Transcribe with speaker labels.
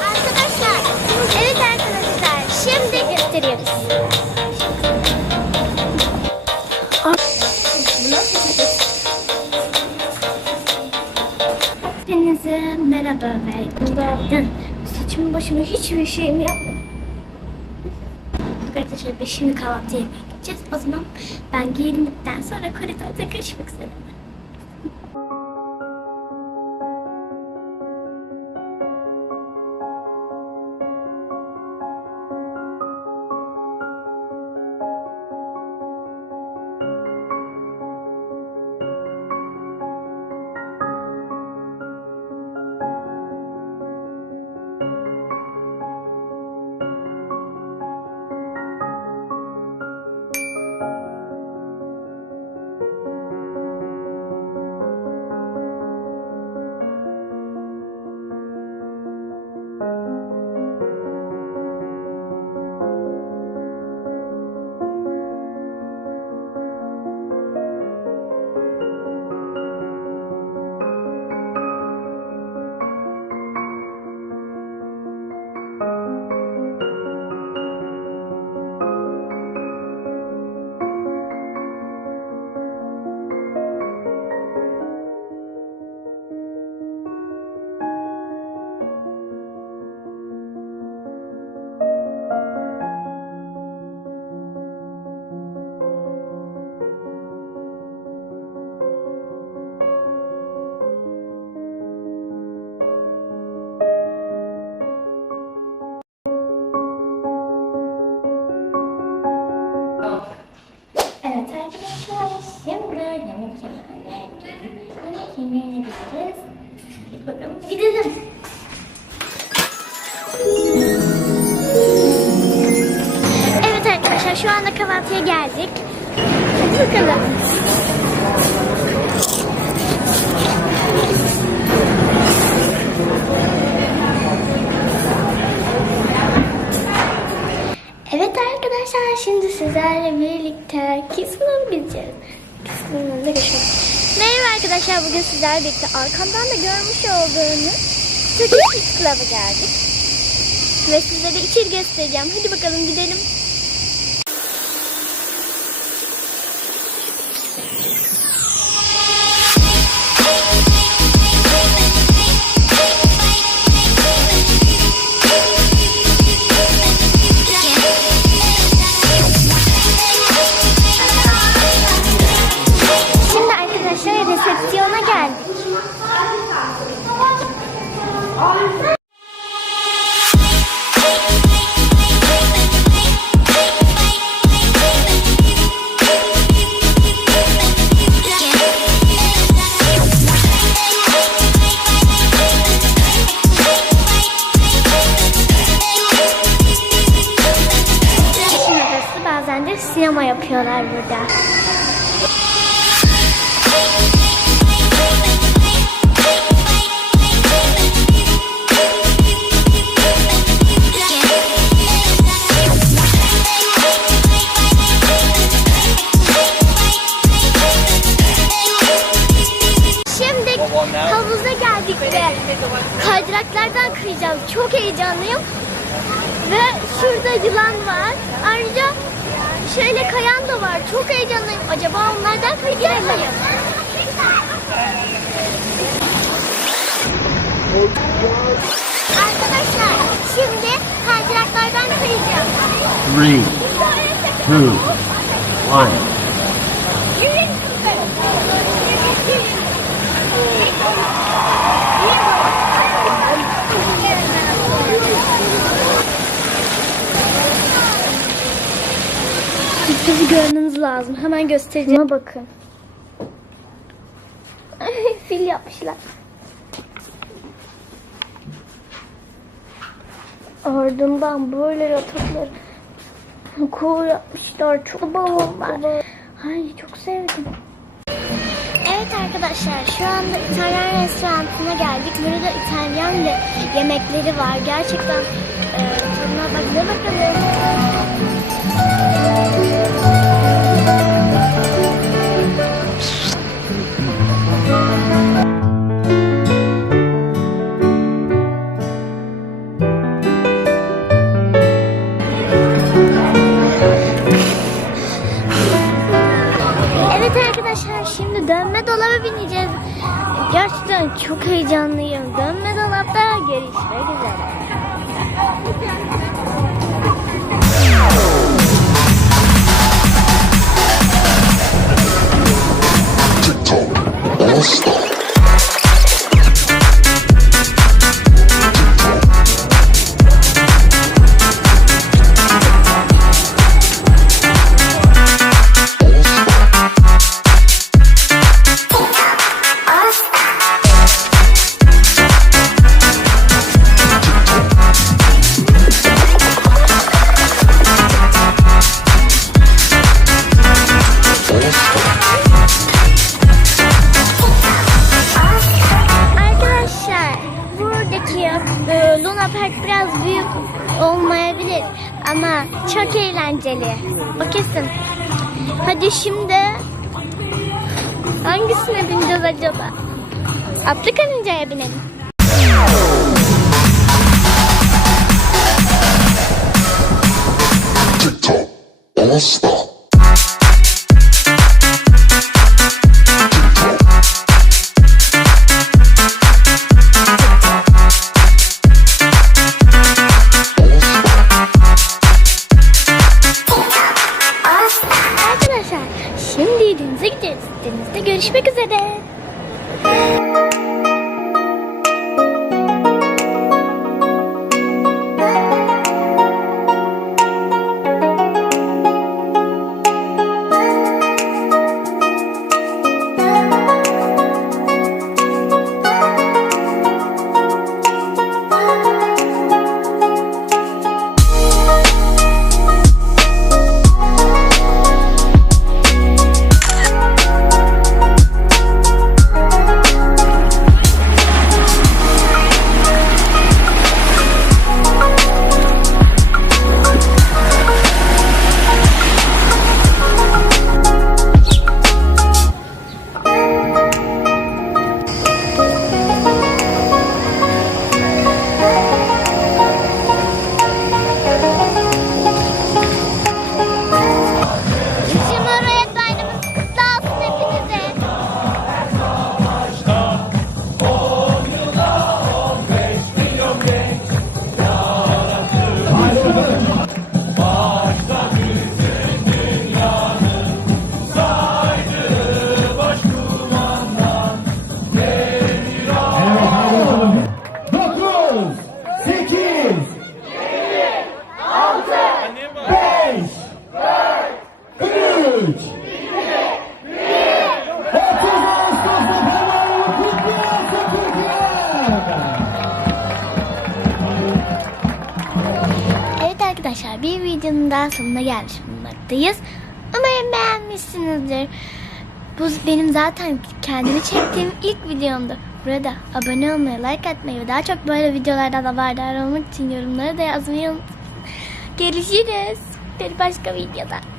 Speaker 1: Arkadaşlar, evet arkadaşlar, şimdi gösteriyoruz. Hepinize merhaba ve günaydın. Saçımı başımı hiçbir şeyim yapmadım. Arkadaşlar biz şimdi kahvaltı yemeğe gideceğiz. O zaman ben giyindikten sonra koridorda görüşmek üzere. Şimdi yemek yemeye yemek yemeye gideceğiz. Bakalım gidelim. Evet arkadaşlar şu anda kahvaltıya geldik. Hadi bakalım. Kisman'ın önünde görüşmek Merhaba arkadaşlar bugün sizlerle birlikte arkamdan da görmüş olduğunuz Kids Club'a geldik. Ve sizlere içeri göstereceğim. Hadi bakalım gidelim. Yapıyorlar burada. Havuza geldik ve kaydıraklardan kayacağım. Çok heyecanlıyım. Ve şurada yılan var. Ayrıca şöyle kayan da var. Çok heyecanlıyım. Acaba onlardan kayacak mıyım? Arkadaşlar şimdi kaydıraklardan kayacağım.
Speaker 2: Three, two, one.
Speaker 1: Sürprizi görmeniz lazım. Hemen göstereceğim. Buna bakın. Fil yapmışlar. Ardından böyle yatakları kol yapmışlar. Çok var. Ay çok sevdim. Evet arkadaşlar şu anda İtalyan restoranına geldik. Burada İtalyan ve yemekleri var. Gerçekten e, tadına bak. bakalım. Arkadaşlar şimdi dönme dolaba bineceğiz. Gerçekten çok heyecanlıyım. Dönme dolapta görüşmek üzere. TikTok ama çok eğlenceli. O kesin. Hadi şimdi hangisine bineceğiz acaba? Atlı karıncaya binelim.
Speaker 3: TikTok Star.
Speaker 4: Üç!
Speaker 1: Evet arkadaşlar bir videonun daha sonuna gelmiş bulunmaktayız. Umarım beğenmişsinizdir. Bu benim zaten kendimi çektiğim ilk videomdu. Burada abone olmayı, like atmayı ve daha çok böyle videolardan haberdar olmak için yorumları da yazmayı unutmayın. Görüşürüz. Bir başka videoda.